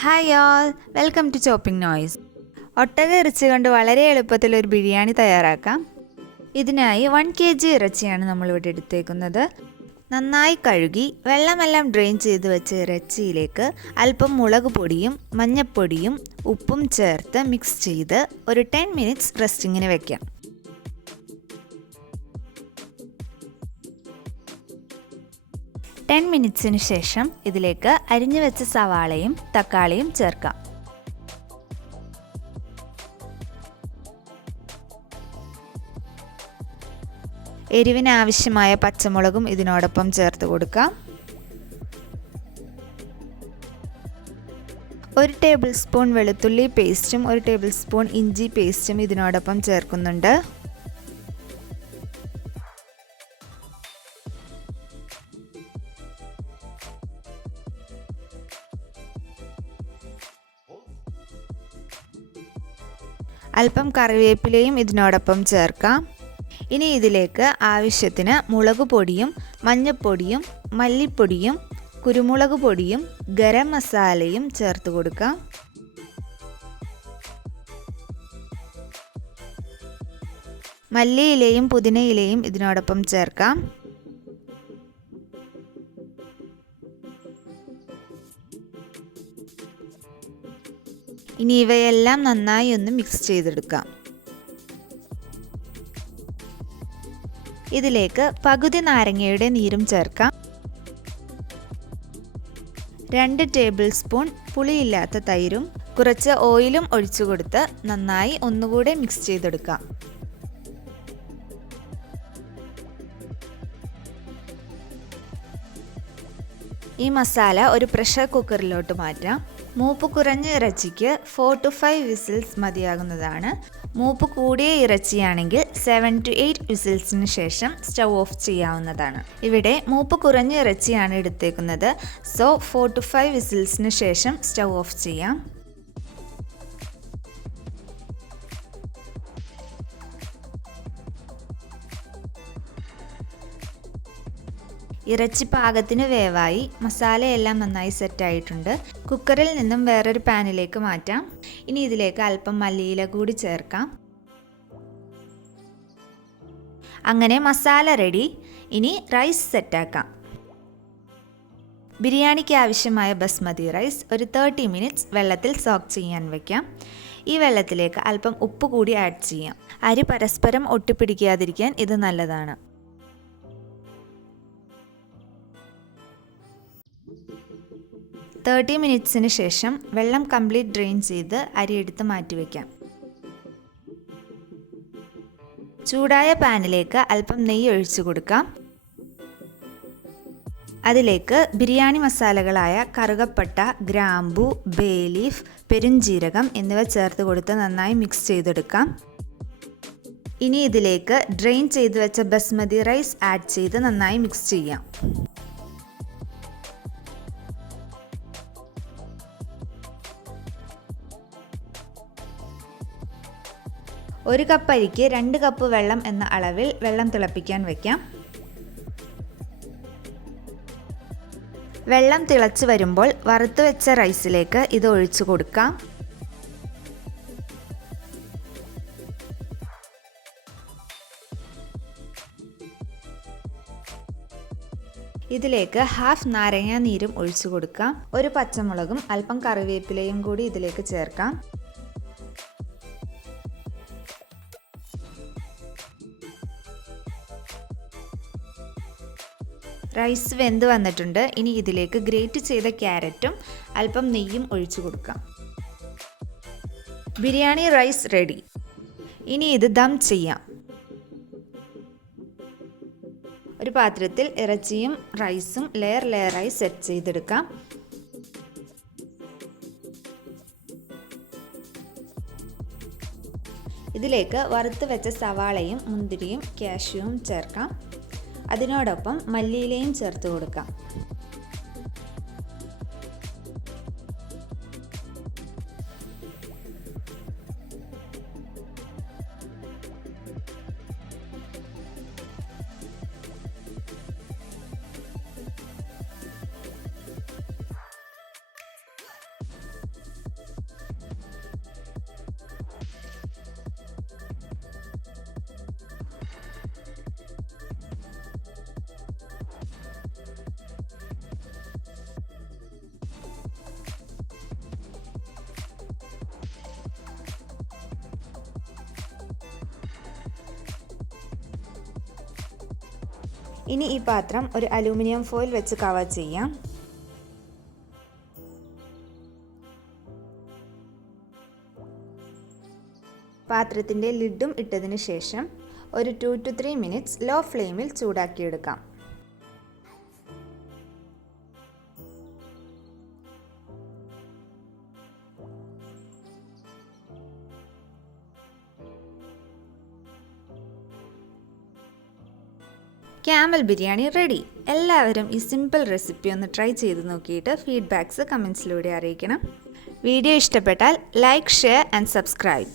Hi all, welcome to chopping noise. ഒട്ടക ഇറച്ചി കൊണ്ട് വളരെ എളുപ്പത്തിൽ ഒരു ബിരിയാണി തയ്യാറാക്കാം. ഇതിനായി 1 kg ഇറച്ചിയാണ് നമ്മളിവിടെ എടുത്തേക്കുന്നത്. നന്നായി കഴുകി വെള്ളമെല്ലാം ഡ്രെയിൻ ചെയ്ത് വെച്ച ഇറച്ചിയിലേക്ക് അല്പം മുളക് പൊടിയും മഞ്ഞൾപ്പൊടിയും ഉപ്പും ചേർത്ത് മിക്സ് ചെയ്ത് ഒരു 10 മിനിറ്റ്സ് റെസ്റ്റിങ്ങിന് വെക്കാം. മിനിറ്റ്സിന് ശേഷം ഇതിലേക്ക് അരിഞ്ഞു വെച്ച സവാളയും തക്കാളിയും ചേർക്കാം. എരിവിന് ആവശ്യമായ പച്ചമുളകും ഇതിനോടൊപ്പം ചേർത്ത് കൊടുക്കാം. 1 ടേബിൾ സ്പൂൺ വെളുത്തുള്ളി പേസ്റ്റും 1 ടേബിൾ സ്പൂൺ ഇഞ്ചി പേസ്റ്റും ഇതിനോടൊപ്പം ചേർക്കുന്നുണ്ട്. അല്പം കറിവേപ്പിലയും ഇതിനോടൊപ്പം ചേർക്കാം. ഇനി ഇതിലേക്ക് ആവശ്യത്തിന് മുളക് പൊടിയും മഞ്ഞൾപ്പൊടിയും മല്ലിപ്പൊടിയും കുരുമുളക് പൊടിയും ഗരം മസാലയും ചേർത്ത് കൊടുക്കാം. മല്ലിയിലയും പുതിനയിലയും ഇതിനോടൊപ്പം ചേർക്കാം. ഇനി ഇവയെല്ലാം നന്നായി ഒന്ന് മിക്സ് ചെയ്തെടുക്കാം. ഇതിലേക്ക് പകുതി നാരങ്ങയുടെ നീരും ചേർക്കാം. 2 ടേബിൾ സ്പൂൺ പുളിയില്ലാത്ത തൈരും കുറച്ച് ഓയിലും ഒഴിച്ചു കൊടുത്ത് നന്നായി ഒന്നുകൂടെ മിക്സ് ചെയ്തെടുക്കാം. ഈ മസാല ഒരു പ്രഷർ കുക്കറിലോട്ട് മാറ്റാം. മൂപ്പ് കുറഞ്ഞ ഇറച്ചിക്ക് 4 to 5 വിസിൽസ് മതിയാകുന്നതാണ്. മൂപ്പ് കൂടിയ ഇറച്ചിയാണെങ്കിൽ 7 to 8 വിസിൽസിന് ശേഷം സ്റ്റൗ ഓഫ് ചെയ്യാവുന്നതാണ്. ഇവിടെ മൂപ്പ് കുറഞ്ഞ ഇറച്ചിയാണ് എടുത്തേക്കുന്നത്. സോ 4 to 5 വിസിൽസിന് ശേഷം സ്റ്റൗ ഓഫ് ചെയ്യാം. ഇറച്ചി പാകത്തിന് വേവായി, മസാലയെല്ലാം നന്നായി സെറ്റായിട്ടുണ്ട്. കുക്കറിൽ നിന്നും വേറൊരു പാനിലേക്ക് മാറ്റാം. ഇനി ഇതിലേക്ക് അല്പം മല്ലിയില കൂടി ചേർക്കാം. അങ്ങനെ മസാല റെഡി. ഇനി റൈസ് സെറ്റാക്കാം. ബിരിയാണിക്ക് ആവശ്യമായ ബസ്മതി റൈസ് ഒരു 30 മിനിറ്റ്സ് വെള്ളത്തിൽ സോക്ക് ചെയ്യാൻ വയ്ക്കാം. ഈ വെള്ളത്തിലേക്ക് അല്പം ഉപ്പ് കൂടി ആഡ് ചെയ്യാം. അരി പരസ്പരം ഒട്ടിപ്പിടിക്കാതിരിക്കാൻ ഇത് നല്ലതാണ്. 30 മിനിറ്റ്സിന് ശേഷം വെള്ളം കംപ്ലീറ്റ് ഡ്രെയിൻ ചെയ്ത് അരി എടുത്ത് മാറ്റിവെക്കാം. ചൂടായ പാനിലേക്ക് അല്പം നെയ്യ് ഒഴിച്ചു കൊടുക്കാം. അതിലേക്ക് ബിരിയാണി മസാലകളായ കറുകപ്പട്ട, ഗ്രാമ്പു, ബേ ലീഫ്, പെരുംജീരകം എന്നിവ ചേർത്ത് കൊടുത്ത് നന്നായി മിക്സ് ചെയ്തെടുക്കാം. ഇനി ഇതിലേക്ക് ഡ്രെയിൻ ചെയ്ത് വെച്ച ബസ്മതി റൈസ് ആഡ് ചെയ്ത് നന്നായി മിക്സ് ചെയ്യാം. ഒരു കപ്പ് അരിക്ക് 2 കപ്പ് വെള്ളം എന്ന അളവിൽ വെള്ളം തിളപ്പിക്കാൻ വയ്ക്കാം. വെള്ളം തിളച്ച് വരുമ്പോൾ വറുത്ത് വെച്ച റൈസിലേക്ക് ഇത് ഒഴിച്ചു കൊടുക്കാം. ഇതിലേക്ക് ഹാഫ് നാരങ്ങ നീരും ഒഴിച്ചു കൊടുക്കാം. ഒരു പച്ചമുളകും അല്പം കറിവേപ്പിലയും കൂടി ഇതിലേക്ക് ചേർക്കാം. റൈസ് വെന്ത് വന്നിട്ടുണ്ട്. ഇനി ഇതിലേക്ക് ഗ്രേറ്റ് ചെയ്ത ക്യാരറ്റും അല്പം നെയ്യും ഒഴിച്ചു കൊടുക്കാം. Biryani rice ready. ഇനി ഇത് ദം ചെയ്യാം. ഒരു പാത്രത്തിൽ ഇറച്ചിയും റൈസും ലെയറായി സെറ്റ് ചെയ്തെടുക്കാം. ഇതിലേക്ക് വറുത്ത് വെച്ച സവാളയും മുന്തിരിയും കാഷ്യൂവും ചേർക്കാം. അതിനോടൊപ്പം മല്ലിയിലയും ചേർത്ത് കൊടുക്കാം. ഇനി ഈ പാത്രം ഒരു അലൂമിനിയം ഫോയിൽ വെച്ച് കവർ ചെയ്യാം. പാത്രത്തിൻ്റെ ലിഡും ഇട്ടതിന് ശേഷം ഒരു 2 to 3 മിനിറ്റ്സ് ലോ ഫ്ലെയിമിൽ ചൂടാക്കിയെടുക്കാം. Camel biryani ready. എല്ലാവരും ഈ സിമ്പിൾ റെസിപ്പി ഒന്ന് ട്രൈ ചെയ്ത് നോക്കിയിട്ട് ഫീഡ്ബാക്ക്സ് കമൻസിലൂടെ അറിയിക്കണം. വീഡിയോ ഇഷ്ടപ്പെട്ടാൽ ലൈക്ക്, ഷെയർ ആൻഡ് സബ്സ്ക്രൈബ്.